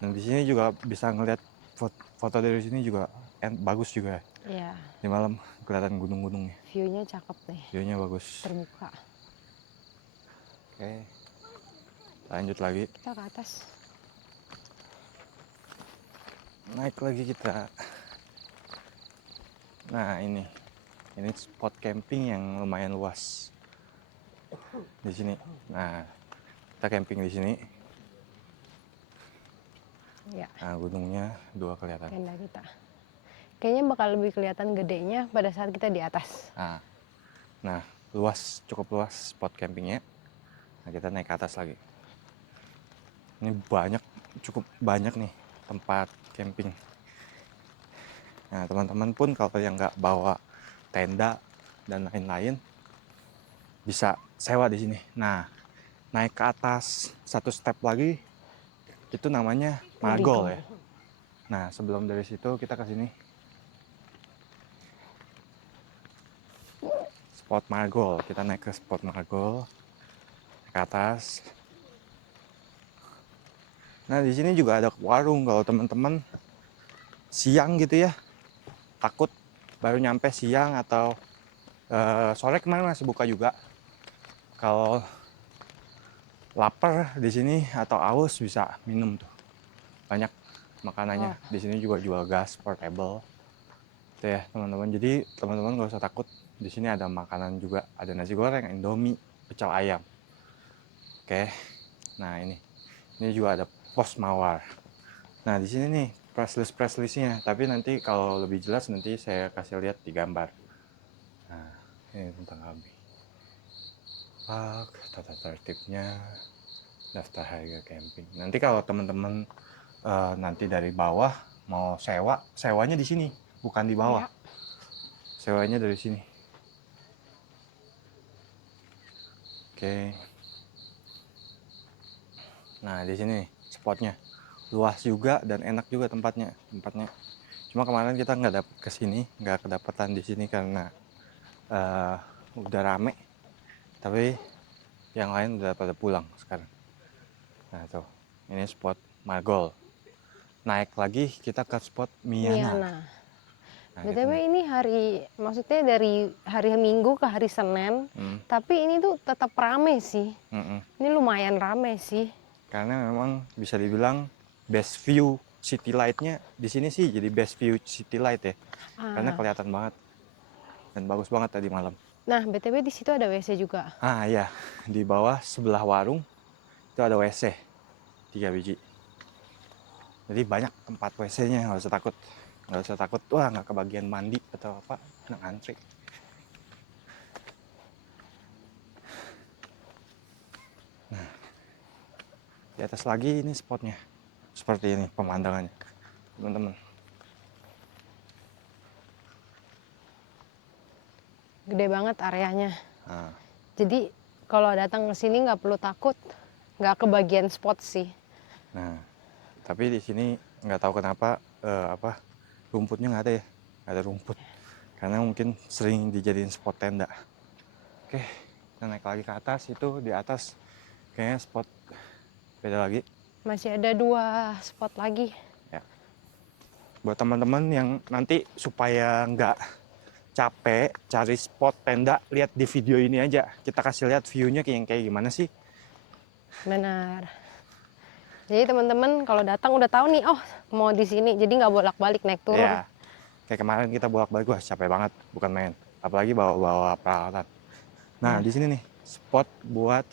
Dan di sini juga bisa ngelihat foto dari sini juga bagus juga. Iya, Di malam kelihatan gunung-gunungnya. view-nya cakep nih, View-nya bagus. terbuka. Oke. Lanjut lagi. Kita ke atas. Naik lagi kita. Nah, ini spot camping yang lumayan luas di sini. Nah, kita camping di sini. Ya, Nah, gunungnya 2 kelihatan. tenda kita. Kayaknya bakal lebih kelihatan gedenya pada saat kita di atas. Nah, luas, cukup luas spot campingnya. Nah, kita naik ke atas lagi. Ini cukup banyak nih tempat camping. Nah, teman-teman pun kalau yang nggak bawa tenda dan lain-lain bisa sewa di sini. Nah, naik ke atas 1 step lagi itu namanya Margol ya. Nah, sebelum dari situ kita ke sini. Spot Margol, kita naik ke spot Margol ke atas. Nah, di sini juga ada warung kalau teman-teman siang gitu ya, takut baru nyampe siang atau sore, kemarin masih buka juga. Kalau lapar di sini atau aus bisa minum tuh, banyak makanannya. Di sini juga jual gas portable tuh ya teman-teman. Jadi teman-teman nggak usah takut, di sini ada makanan juga, ada nasi goreng, indomie, pecel ayam. Oke, nah ini juga ada pos mawar. Nah, di sini nih press listnya, tapi nanti kalau lebih jelas nanti saya kasih lihat di gambar. Nah, ini tentang Abi. Tata tertibnya, daftar harga camping. Nanti kalau teman-teman nanti dari bawah mau sewanya di sini, bukan di bawah. Ya. Sewanya dari sini. Oke. Nah, di sini spotnya luas juga dan enak juga tempatnya. Cuma kemarin kita nggak dapet kesini, nggak kedapatan di sini karena udah rame. Tapi yang lain udah pada pulang sekarang. Nah tuh, ini spot Margol. Naik lagi kita ke spot Miana. Nah, BTW gitu. ini maksudnya dari hari Minggu ke hari Senin, tapi ini tuh tetap rame sih. Ini lumayan rame sih. Karena memang bisa dibilang best view city light-nya di sini sih jadi best view city light ya. Karena kelihatan banget dan bagus banget tadi malam. Nah, BTW di situ ada WC juga. Ah iya, di bawah sebelah warung itu ada WC 3 biji. Jadi banyak tempat WC-nya, nggak usah takut. Nggak usah takut, wah nggak kebagian mandi atau apa, enak antri. Nah, di atas lagi ini spotnya. Seperti ini pemandangannya, teman-teman. Gede banget areanya. Nah, Jadi kalau datang ke sini nggak perlu takut, nggak kebagian spot sih. nah, tapi di sini nggak tahu kenapa rumputnya nggak ada ya, nggak ada rumput. Karena mungkin sering dijadiin spot tenda. Oke, kita naik lagi ke atas. Itu di atas kayaknya spot beda lagi. Masih ada 2 spot lagi. Ya. Buat teman-teman yang nanti supaya nggak capek cari spot tenda, lihat di video ini aja. Kita kasih lihat view-nya kayak gimana sih. Benar. Jadi teman-teman kalau datang udah tahu nih, oh mau di sini, jadi nggak bolak-balik naik turun. Ya, kayak kemarin kita bolak-balik, wah capek banget, bukan main. Apalagi bawa peralatan. Nah, di sini nih spot buat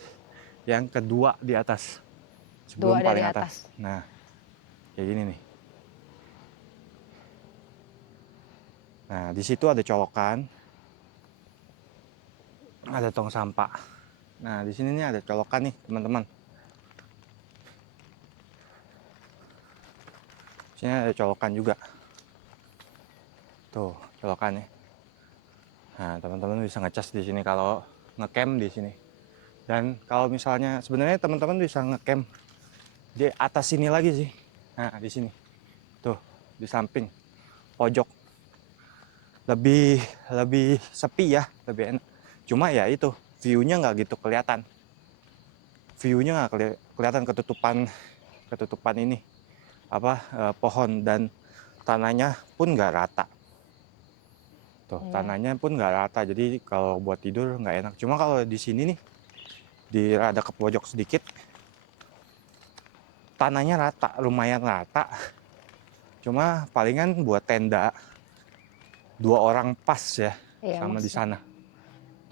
yang kedua di atas. Sebelum 2 dari paling atas. Nah, kayak gini nih. Nah, di situ ada colokan, ada tong sampah. Nah, di sini nih ada colokan nih, teman-teman. Sini ada colokan juga. Tuh, colokannya. Nah, teman-teman bisa ngecas di sini kalau ngecamp di sini. Dan kalau misalnya sebenarnya teman-teman bisa ngecamp di atas sini lagi sih. Nah, di sini. Tuh, di samping pojok. Lebih sepi ya, lebih enak. Cuma ya itu, view-nya nggak gitu kelihatan. View-nya nggak kelihatan ketutupan ini. Pohon dan tanahnya pun nggak rata. Tuh, tanahnya pun nggak rata. Jadi kalau buat tidur nggak enak. Cuma kalau di sini nih, di rada ke pojok sedikit, tanahnya rata, lumayan rata. Cuma palingan buat tenda 2 orang pas ya, sama di sana.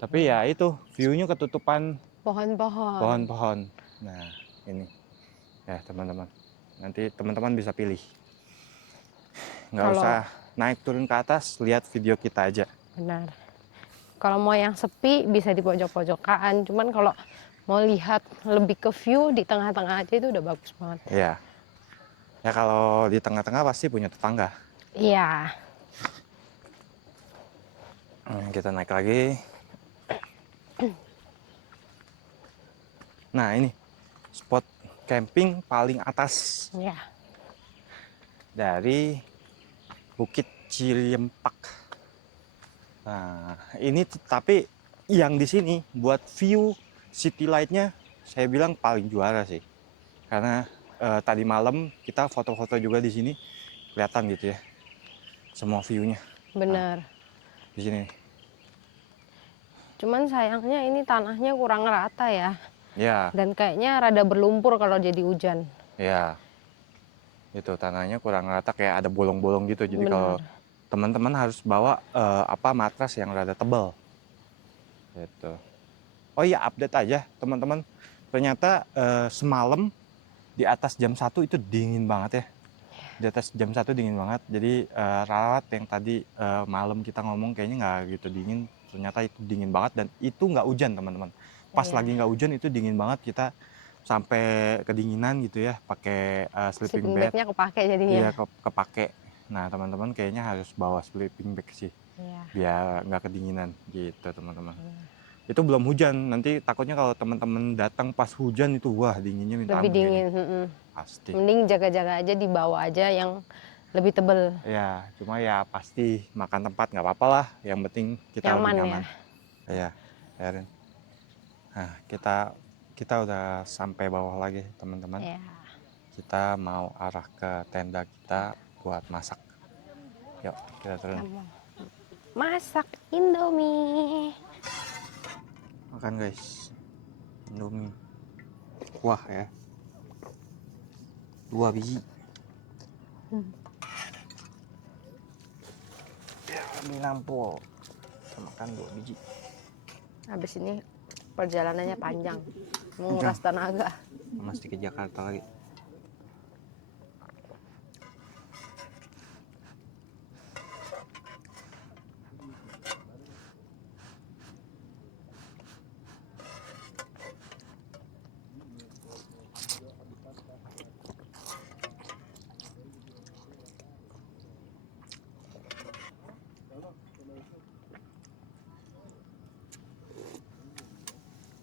Tapi ya itu view-nya ketutupan pohon-pohon. Nah, ini ya teman-teman. Nanti teman-teman bisa pilih. Nggak usah naik turun ke atas, lihat video kita aja. Benar. Kalau mau yang sepi bisa di pojok-pojokan. Cuman kalau mau lihat lebih ke view di tengah-tengah aja itu udah bagus banget. Iya. Ya kalau di tengah-tengah pasti punya tetangga. Iya. Kita naik lagi. Nah, ini spot camping paling atas. Iya. Dari Bukit Ciliempak. Nah, ini tapi yang di sini buat view city light-nya saya bilang paling juara sih. Karena tadi malam kita foto-foto juga di sini kelihatan gitu ya. Semua view-nya. Benar. Di sini. Cuman sayangnya ini tanahnya kurang rata ya. Ya. Dan kayaknya rada berlumpur kalau jadi hujan. Ya. Itu tanahnya kurang rata, kayak ada bolong-bolong gitu. Jadi kalau teman-teman harus bawa matras yang rada tebal. Gitu. Oh iya, update aja teman-teman. Ternyata semalam di atas jam 1 itu dingin banget ya. Di atas jam 1 dingin banget. Jadi ralat yang tadi malam kita ngomong kayaknya nggak gitu dingin. Ternyata itu dingin banget dan itu nggak hujan teman-teman. Pas lagi nggak hujan itu dingin banget, kita sampai kedinginan gitu ya, pakai sleeping bag. Bag-nya kepake jadinya. Iya, kepake. Nah, teman-teman kayaknya harus bawa sleeping bag sih. Iya. Biar nggak kedinginan gitu, teman-teman. Itu belum hujan, nanti takutnya kalau teman-teman datang pas hujan itu wah dinginnya minta Lebih ampun dingin. kayaknya. Pasti. Mending jaga-jaga aja di bawah aja yang lebih tebel. Ya, cuma ya pasti makan tempat nggak apa-apa lah. Yang penting kita Nyaman lebih ya. nyaman. Iya, Erin. Nah, kita kita udah sampai bawah lagi teman-teman. Ya. Kita mau arah ke tenda kita buat masak. Yuk kita turun. Masak Indomie. Makan guys. Indomie. Wah ya. 2 biji. Ya, lebih nampol. Kita makan 2 biji. Habis ini perjalanannya panjang, menguras tenaga. Masih ke Jakarta lagi.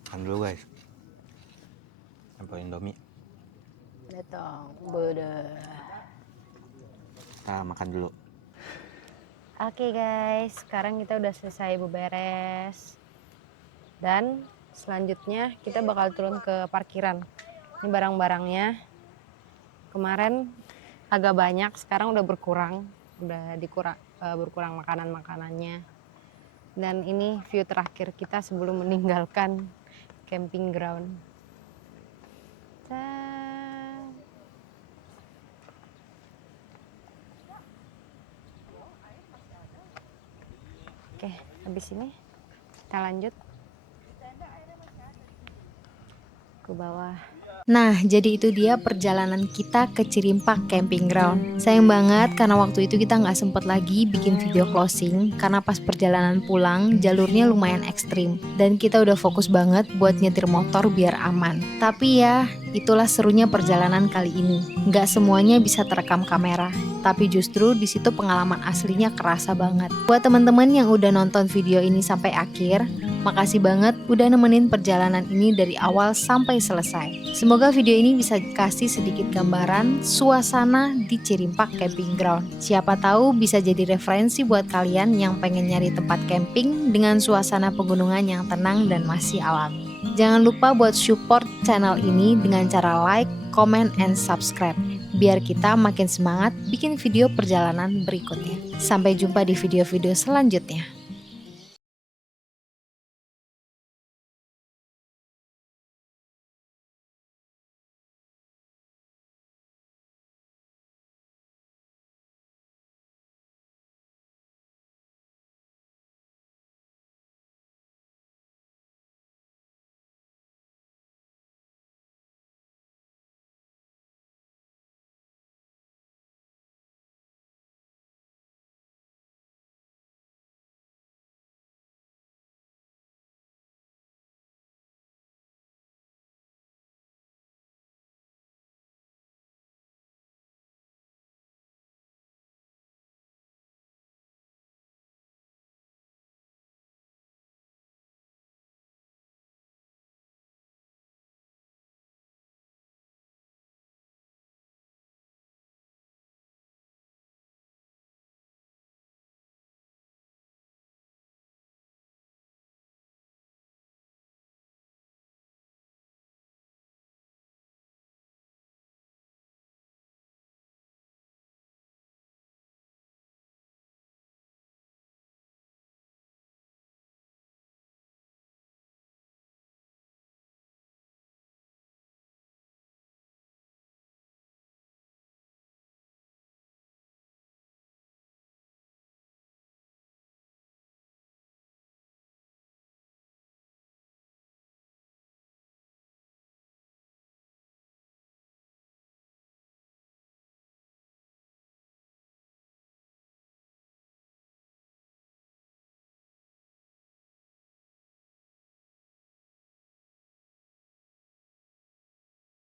Makan dulu guys. Sampai Indomie. Datang, beda. Kita makan dulu. Oke guys, sekarang kita udah selesai beberes. Dan selanjutnya kita bakal turun ke parkiran. Ini barang-barangnya. Kemarin agak banyak, sekarang udah berkurang. Udah berkurang makanan-makanannya. Dan ini view terakhir kita sebelum meninggalkan camping ground. Oke, habis ini kita lanjut ke bawah. Nah, jadi itu dia perjalanan kita ke Cirimpak Camping Ground. Sayang banget karena waktu itu kita nggak sempet lagi bikin video closing karena pas perjalanan pulang jalurnya lumayan ekstrim dan kita udah fokus banget buat nyetir motor biar aman. Tapi ya, itulah serunya perjalanan kali ini. Nggak semuanya bisa terekam kamera, tapi justru di situ pengalaman aslinya kerasa banget. Buat teman-teman yang udah nonton video ini sampai akhir, makasih banget udah nemenin perjalanan ini dari awal sampai selesai. Semoga video ini bisa kasih sedikit gambaran suasana di Cirimpak Camping Ground. Siapa tahu bisa jadi referensi buat kalian yang pengen nyari tempat camping dengan suasana pegunungan yang tenang dan masih alami. Jangan lupa buat support channel ini dengan cara like, comment, and subscribe. Biar kita makin semangat bikin video perjalanan berikutnya. Sampai jumpa di video-video selanjutnya.